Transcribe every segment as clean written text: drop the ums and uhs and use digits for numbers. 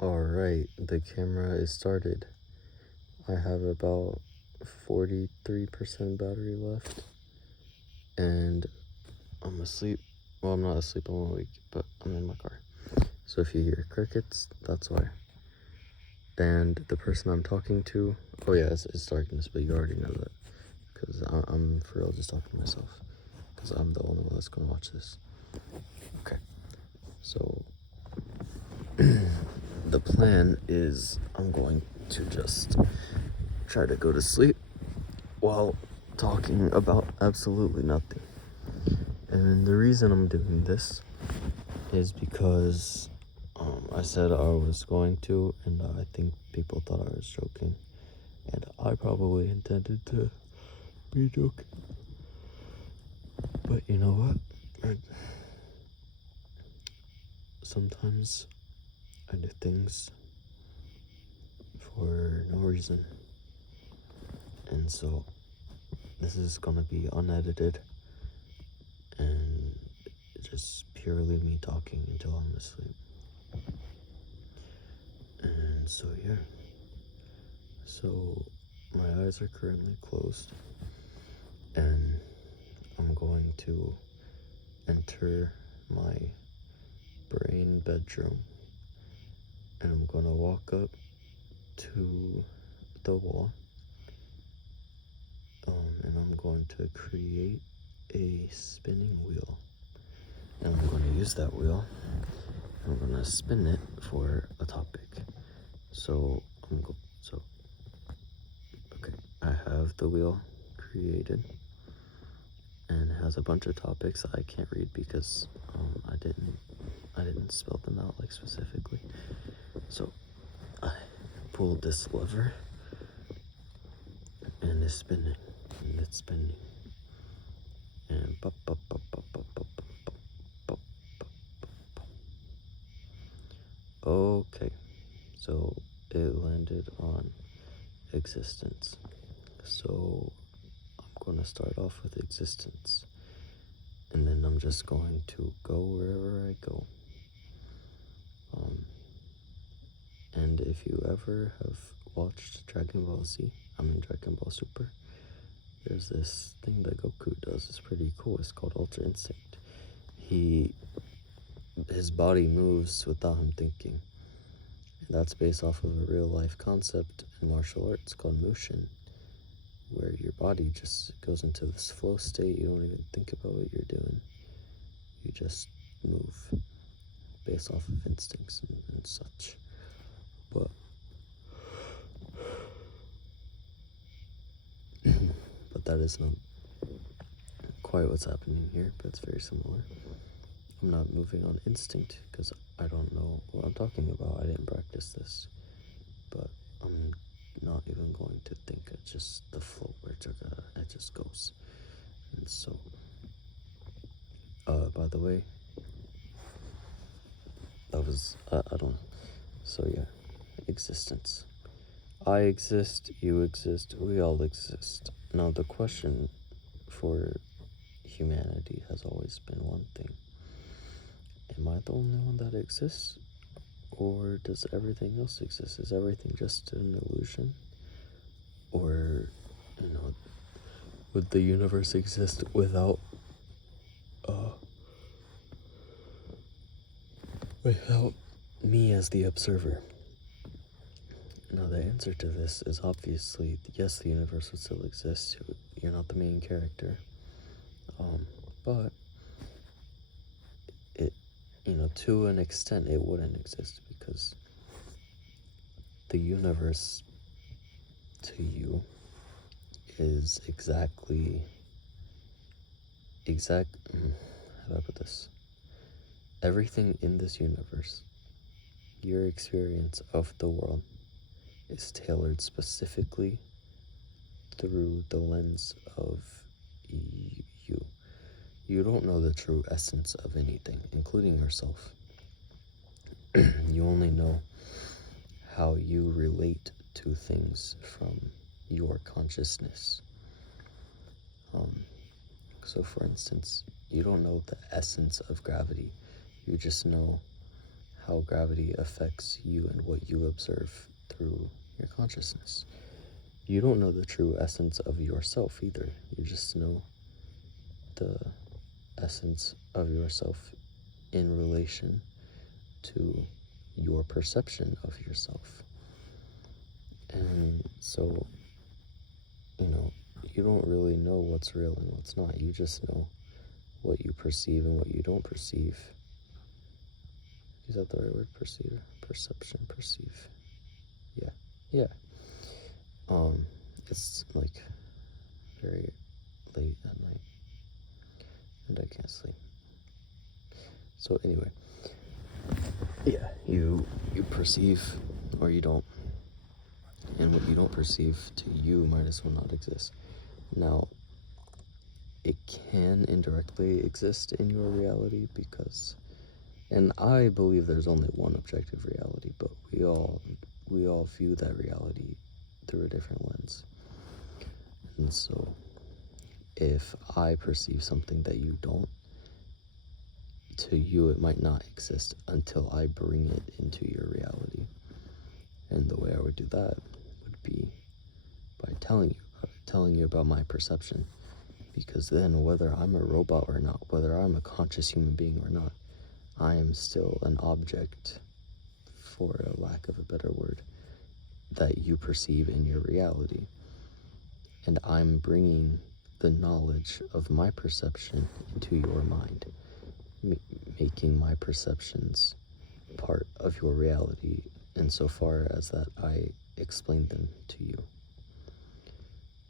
Alright, the camera is started. I have about 43% battery left. And I'm asleep. Well, I'm not asleep, I'm awake, but I'm in my car. So if you hear crickets, that's why. And the person I'm talking to, oh yeah, it's darkness, but you already know that. Because I'm for real just talking to myself. Because I'm the only one that's going to watch this. Okay. So the plan is I'm going to just try to go to sleep while talking about absolutely nothing. And the reason I'm doing this is because I said I was going to, and I think people thought I was joking. And I probably intended to be joking. But you know what? Sometimes I do things for no reason. And so this is gonna be unedited and just purely me talking until I'm asleep. And so yeah. So my eyes are currently closed and I'm going to enter my brain bedroom and I'm gonna walk up to the wall and I'm going to create a spinning wheel and I'm going to use that wheel and I'm going to spin it for a topic. So okay, I have the wheel created and it has a bunch of topics that I can't read because I didn't spell them out like specifically. So I pulled this lever and it's spinning and it's spinning and pop pop pop pop pop pop pop pop pop pop. Okay, so it landed on existence. So I'm gonna start off with existence and then I'm just going to go wherever I go. And if you ever have watched Dragon Ball Z, I'm in Dragon Ball Super, there's this thing that Goku does. It's pretty cool. It's called Ultra Instinct. His body moves without him thinking. And that's based off of a real life concept in martial arts called Mushin, where your body just goes into this flow state. You don't even think about what you're doing. You just move based off of instincts and such. But that is not quite what's happening here, but it's very similar. I'm not moving on instinct because I don't know what I'm talking about. I didn't practice this, but I'm not even going to think. It's just the flow where it just goes. And so, by the way, that was, I don't know. So yeah, existence. I exist, you exist, we all exist. Now the question for humanity has always been one thing. Am I the only one that exists? Or does everything else exist? Is everything just an illusion? Or, would the universe exist without me as the observer? Now the answer to this is obviously yes, the universe would still exist. You're not the main character. But it, to an extent it wouldn't exist because the universe to you is how do I put this? Everything in this universe, your experience of the world, is tailored specifically through the lens of you. You don't know the true essence of anything, including yourself. You only know how you relate to things from your consciousness. So for instance, you don't know the essence of gravity. You just know how how gravity affects you and what you observe through your consciousness. You don't know the true essence of yourself either. You just know the essence of yourself in relation to your perception of yourself. And so, you don't really know what's real and what's not. You just know what you perceive and what you don't perceive. Is that the right word? Perceive? Perception, perceive. Yeah. It's like very late at night and I can't sleep. So anyway, yeah, you perceive or you don't. And what you don't perceive to you might as well not exist. Now, it can indirectly exist in your reality because, and I believe there's only one objective reality, but we all view that reality through a different lens. And so, if I perceive something that you don't, to you it might not exist until I bring it into your reality. And the way I would do that would be by telling you about my perception. Because then, whether I'm a robot or not, whether I'm a conscious human being or not, I am still an object, for a lack of a better word, that you perceive in your reality. And I'm bringing the knowledge of my perception into your mind, making my perceptions part of your reality insofar as that I explain them to you.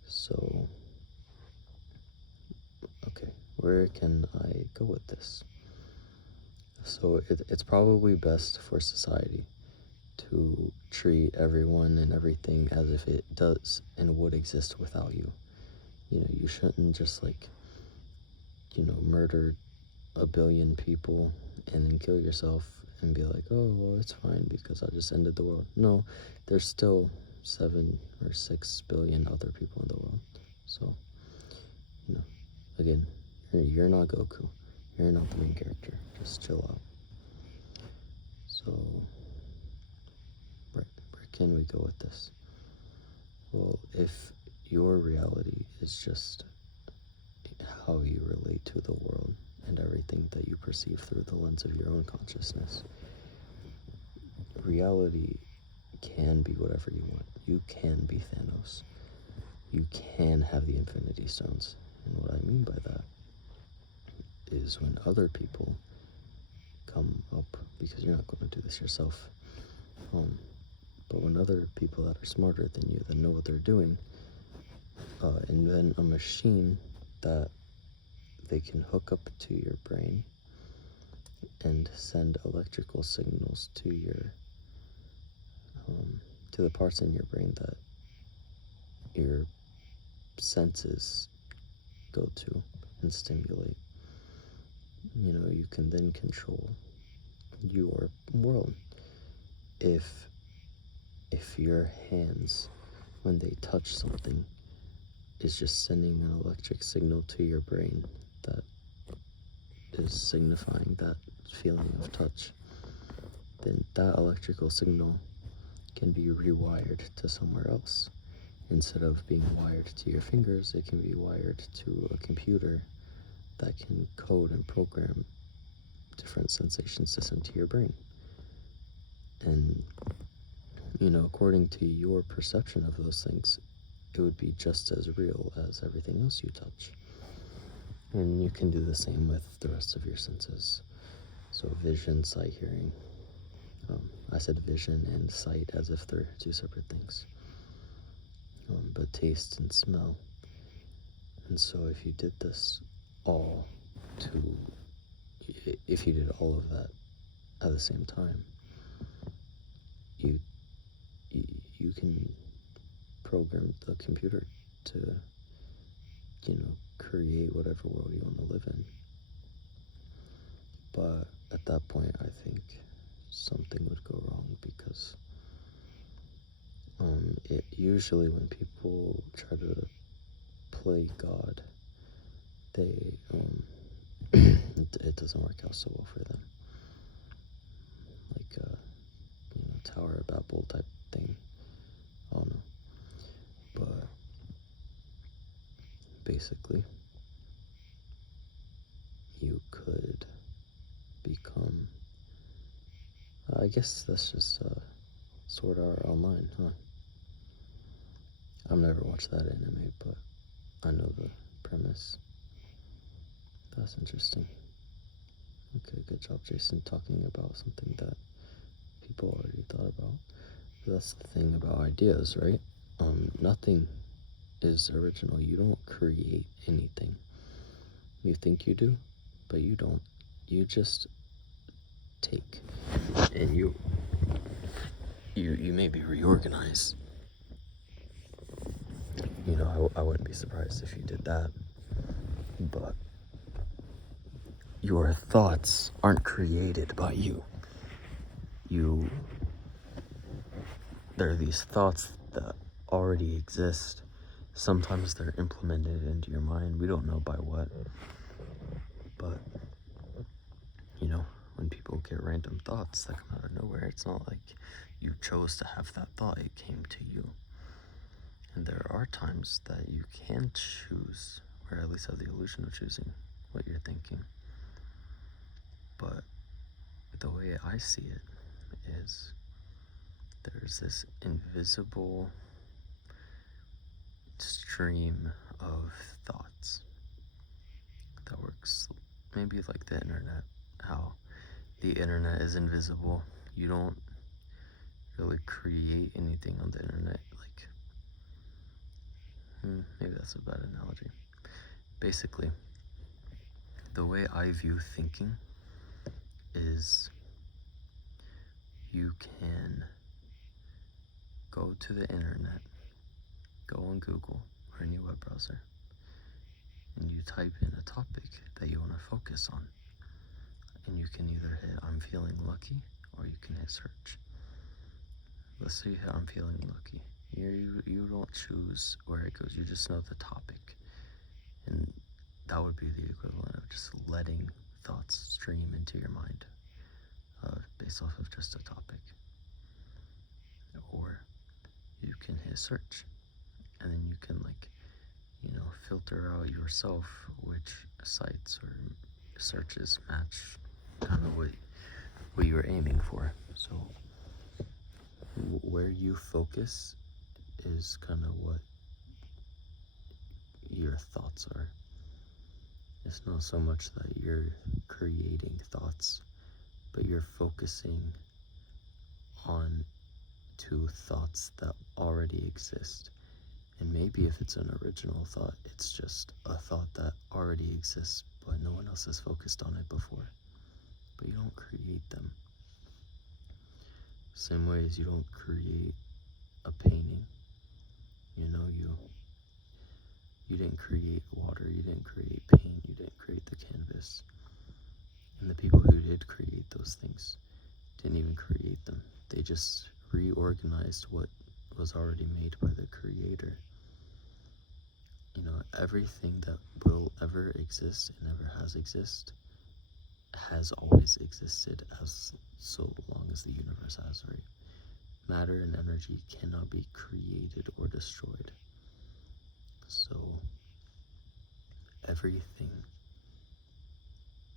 So, okay, where can I go with this? So it's probably best for society to treat everyone and everything as if it does and would exist without you. You shouldn't just murder a billion people and then kill yourself and be like, oh, well, it's fine because I just ended the world. No, there's still 7 or 6 billion other people in the world. So, again, you're not Goku. You're not the main character. Just chill out. So, where can we go with this? Well, if your reality is just how you relate to the world and everything that you perceive through the lens of your own consciousness, reality can be whatever you want. You can be Thanos. You can have the Infinity Stones. And what I mean by that is when other people come up, because you're not going to do this yourself, but when other people that are smarter than you, that know what they're doing, invent a machine that they can hook up to your brain and send electrical signals to your to the parts in your brain that your senses go to and stimulate. You can then control your world. If your hands, when they touch something, is just sending an electric signal to your brain that is signifying that feeling of touch, then that electrical signal can be rewired to somewhere else. Instead of being wired to your fingers, it can be wired to a computer that can code and program different sensations to send to your brain. And, according to your perception of those things, it would be just as real as everything else you touch. And you can do the same with the rest of your senses. So vision, sight, hearing. I said vision and sight as if they're two separate things. But taste and smell. And so if you did this if you did all of that at the same time, you can program the computer to, create whatever world you want to live in. But at that point, I think something would go wrong because usually when people try to play God, they it doesn't work out so well for them. Like Tower of Babel type thing. I don't know. But basically, you could become, I guess that's just Sword Art Online, huh? I've never watched that anime, but I know the premise. That's interesting. Okay, good job, Jason, talking about something that people already thought about. That's the thing about ideas, right? Nothing is original. You don't create anything. You think you do, but you don't. You just take, and you maybe reorganize. You know, I wouldn't be surprised if you did that, but your thoughts aren't created by you. There are these thoughts that already exist. Sometimes they're implemented into your mind. We don't know by what, but you know, when people get random thoughts that come out of nowhere, it's not like you chose to have that thought, it came to you. And there are times that you can choose, or at least have the illusion of choosing what you're thinking. But the way I see it is there's this invisible stream of thoughts that works maybe like the internet, how the internet is invisible. You don't really create anything on the internet. Like, maybe that's a bad analogy. Basically, the way I view thinking is you can go to the internet, go on Google or any web browser, and you type in a topic that you want to focus on. And you can either hit I'm feeling lucky, or you can hit search. Let's say you hit I'm feeling lucky. You don't choose where it goes, you just know the topic. And that would be the equivalent of just letting thoughts stream into your mind based off of just a topic. Or you can hit search, and then you can filter out yourself which sites or searches match kind of what you're aiming for. So where you focus is kind of what your thoughts are. It's not so much that you're creating thoughts, but you're focusing on to thoughts that already exist. And maybe if it's an original thought, it's just a thought that already exists, but no one else has focused on it before. But you don't create them. Same way as you don't create a painting. You didn't create water, you didn't create paint, you didn't create the canvas. And the people who did create those things didn't even create them. They just reorganized what was already made by the creator. Everything that will ever exist and ever has always existed as so long as the universe has, right? Matter and energy cannot be created or destroyed. So everything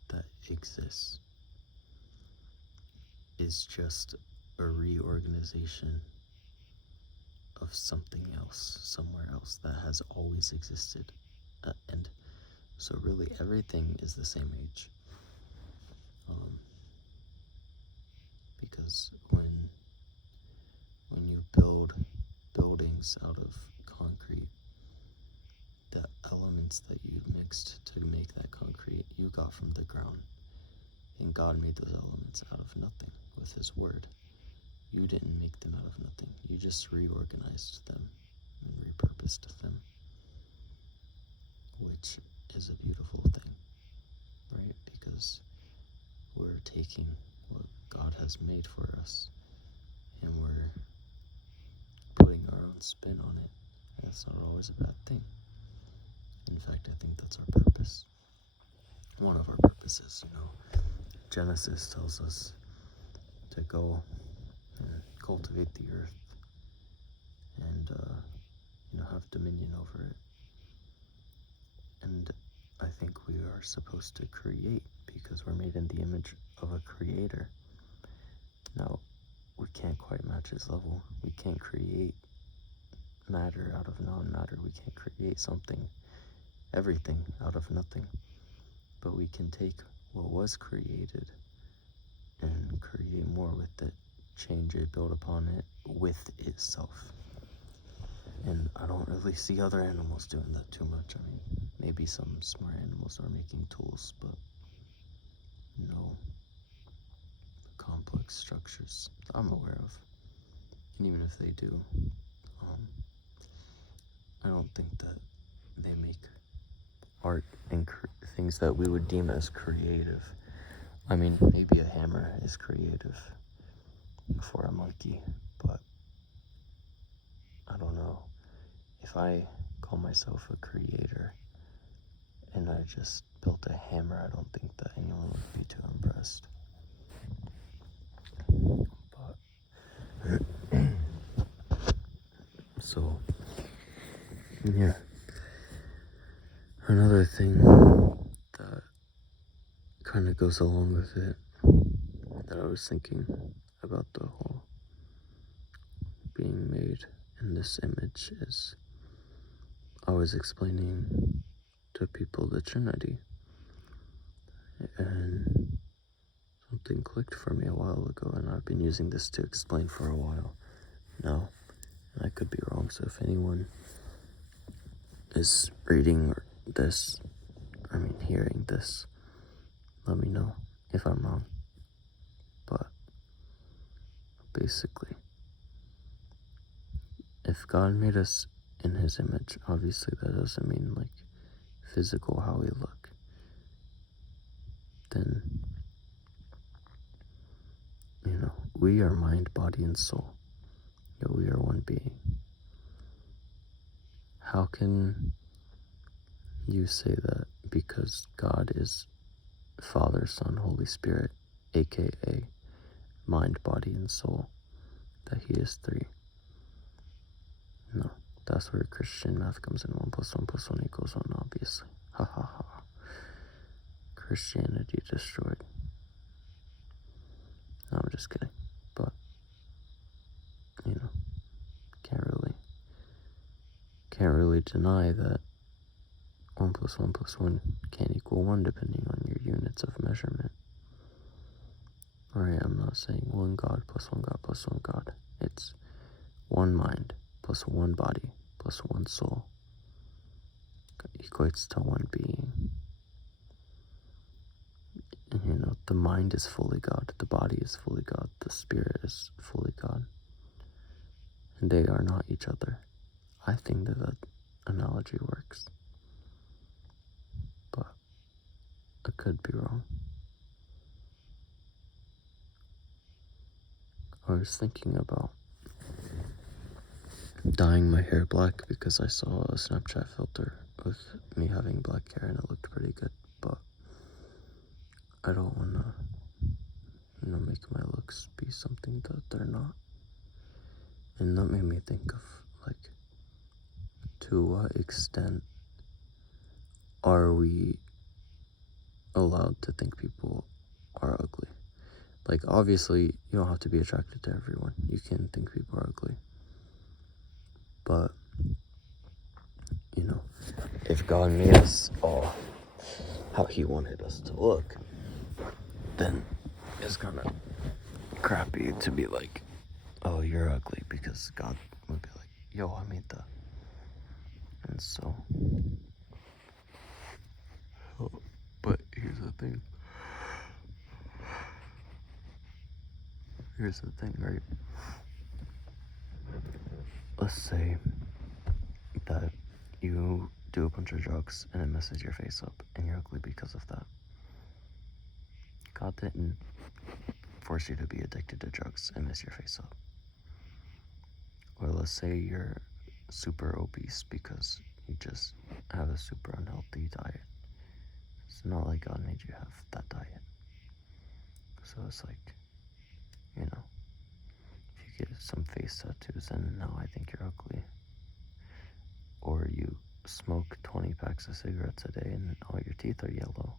that exists is just a reorganization of something else, somewhere else that has always existed. And so really everything is the same age. Because when you build buildings out of concrete, the elements that you mixed to make that concrete, you got from the ground. And God made those elements out of nothing with His word. You didn't make them out of nothing. You just reorganized them and repurposed them, which is a beautiful thing, right? Because we're taking what God has made for us and we're putting our own spin on it. And that's not always a bad thing. In fact, I think that's our purpose. One of our purposes, Genesis tells us to go and cultivate the earth and, have dominion over it. And I think we are supposed to create because we're made in the image of a creator. Now, we can't quite match his level. We can't create matter out of non-matter. We can't create everything out of nothing. But we can take what was created and create more with it, change it, build upon it with itself. And I don't really see other animals doing that too much. I mean, maybe some smart animals are making tools, but no complex structures I'm aware of. And even if they do, I don't think that they make art and things that we would deem as creative. I mean, maybe a hammer is creative for a monkey, but I don't know. If I call myself a creator and I just built a hammer, I don't think that anyone would be too impressed. But so yeah. Another thing that kind of goes along with it that I was thinking about the whole being made in this image is I was explaining to people the Trinity, and something clicked for me a while ago, and I've been using this to explain for a while now, and I could be wrong, so if anyone is reading this, hearing this, let me know if I'm wrong. But basically, if God made us in his image, obviously that doesn't mean like physical how we look. Then, we are mind, body, and soul. We are one being. How can you say that because God is Father, Son, Holy Spirit, aka mind, body, and soul, that he is three? No, that's where Christian math comes in. 1 + 1 + 1 = 1, obviously. Ha ha ha. Christianity destroyed. No, I'm just kidding. But, can't really deny that 1 + 1 + 1 can equal 1 depending on your units of measurement. Alright, I'm not saying one God plus one God plus one God. It's one mind plus one body plus one soul equates to one being. And the mind is fully God, the body is fully God, the spirit is fully God. And they are not each other. I think that analogy works. But I could be wrong. I was thinking about dyeing my hair black because I saw a Snapchat filter with me having black hair and it looked pretty good, but I don't want to, make my looks be something that they're not. And that made me think of, to what extent are we allowed to think people are ugly? Obviously, you don't have to be attracted to everyone. You can think people are ugly. But, if God made us all how he wanted us to look, then it's kind of crappy to be like, oh, you're ugly, because God would be like, yo, I made that. And so, but here's the thing, right? Let's say that you do a bunch of drugs and it messes your face up and you're ugly because of that. God didn't force you to be addicted to drugs and mess your face up. Or let's say you're super obese because you just have a super unhealthy diet. It's not like God made you have that diet. So it's like, if you get some face tattoos and now I think you're ugly. Or you smoke 20 packs of cigarettes a day and all your teeth are yellow.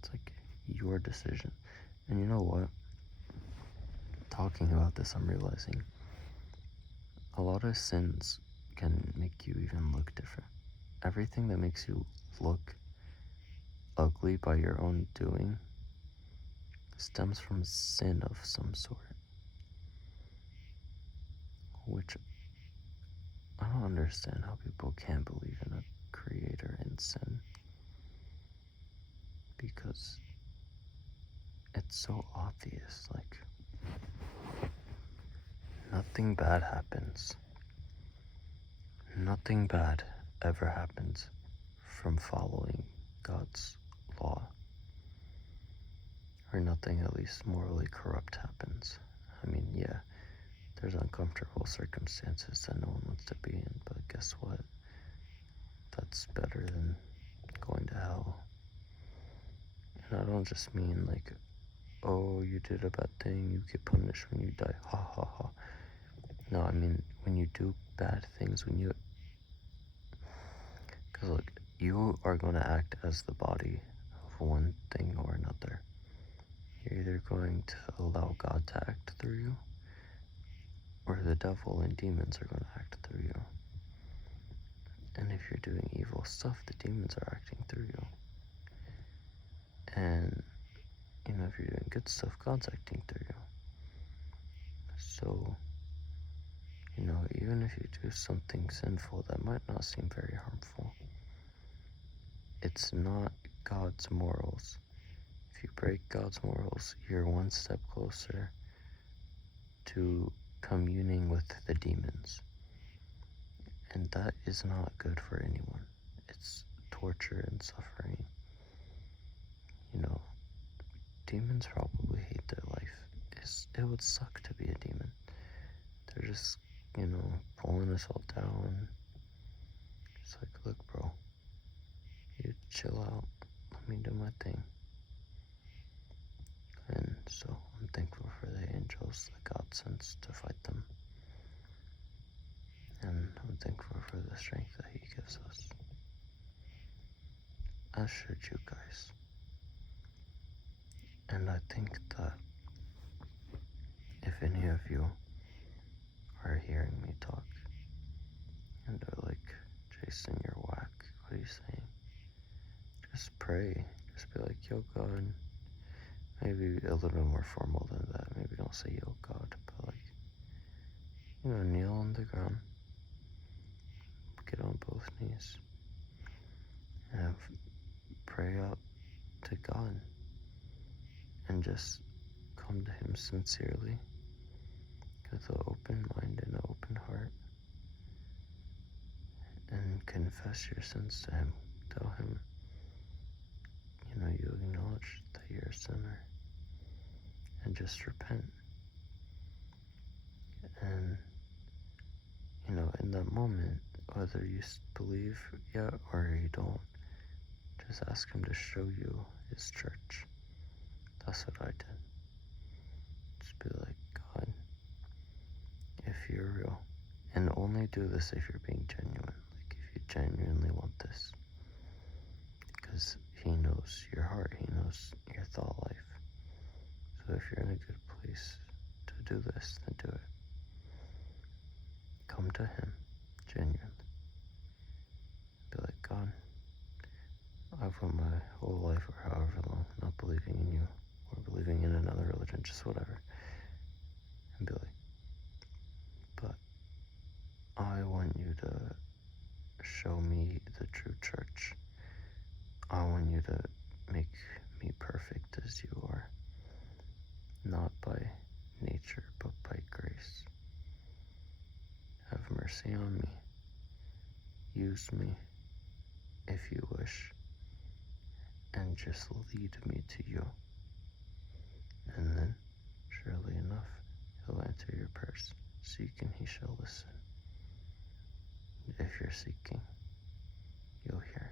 It's like your decision. And you know what? Talking about this, I'm realizing a lot of sins can make you even look different. Everything that makes you look ugly by your own doing stems from sin of some sort, which I don't understand how people can't believe in a creator in sin, because it's so obvious. Like, nothing bad happens. Nothing bad ever happens from following God's law. Or nothing at least morally corrupt happens. I mean, yeah, there's uncomfortable circumstances that no one wants to be in, but guess what? That's better than going to hell. And I don't just mean like, oh, you did a bad thing, you get punished when you die, ha ha ha. No, I mean, when you do bad things, because look, you are going to act as the body of one thing or another. You're either going to allow God to act through you, or the devil and demons are going to act through you. And if you're doing evil stuff, the demons are acting through you. And, if you're doing good stuff, God's acting through you. So, even if you do something sinful that might not seem very harmful, it's not God's morals. If you break God's morals, you're one step closer to communing with the demons. And that is not good for anyone. It's torture and suffering. Demons probably hate their life. It would suck to be a demon. They're just, pulling us all down. It's like, look, bro, you chill out. Let me do my thing. And so I'm thankful for the angels that God sends to fight them. And I'm thankful for the strength that He gives us. As should you guys. And I think that if any of you are hearing me talk and are like, Jason, you're whack, what are you saying? Just pray. Just be like, yo, God. Maybe a little bit more formal than that. Maybe don't say, yo, God, but like, kneel on the ground. Get on both knees. And pray out to God. And just come to Him sincerely with an open mind and an open heart. And confess your sins to Him. Tell Him, you acknowledge that you're a sinner. And just repent. And, in that moment, whether you believe yet or you don't, just ask Him to show you His church. That's what I did. Just be like, God, if you're real, and only do this if you're being genuine. Like, if you genuinely want this. Because He knows your heart. He knows your thought life. So if you're in a good place to do this, then do it. Come to Him, genuinely. Be like, God, I've went my whole life, or however long, not believing in you, or believing in another religion, just whatever. And be like, but I want you to show me the true church. I want you to make me perfect as you are. Not by nature, but by grace. Have mercy on me. Use me if you wish. And just lead me to you. And then, surely enough, He'll answer your prayers. Seek and He shall listen. If you're seeking, you'll hear.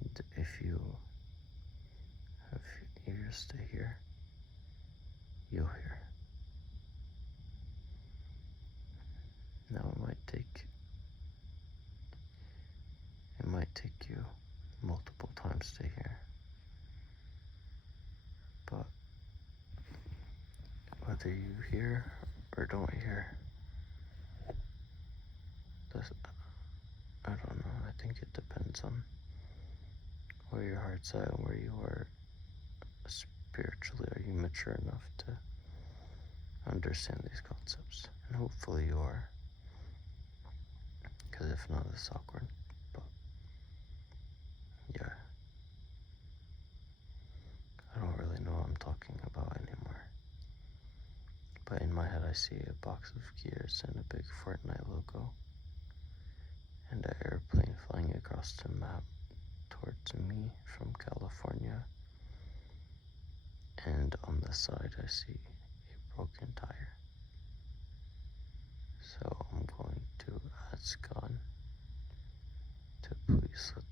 And if you have ears to hear, you'll hear. Now it might take you multiple times to hear, but whether you hear or don't hear, I don't know. I think it depends on where your heart's at and where you are spiritually. Are you mature enough to understand these concepts? And hopefully you are, because if not, it's awkward. But yeah, I don't really know what I'm talking about anymore. But in my head, I see a box of gears and a big Fortnite logo, and an airplane flying across the map towards me from California. And on the side, I see a broken tire. So I'm going to ask God to please let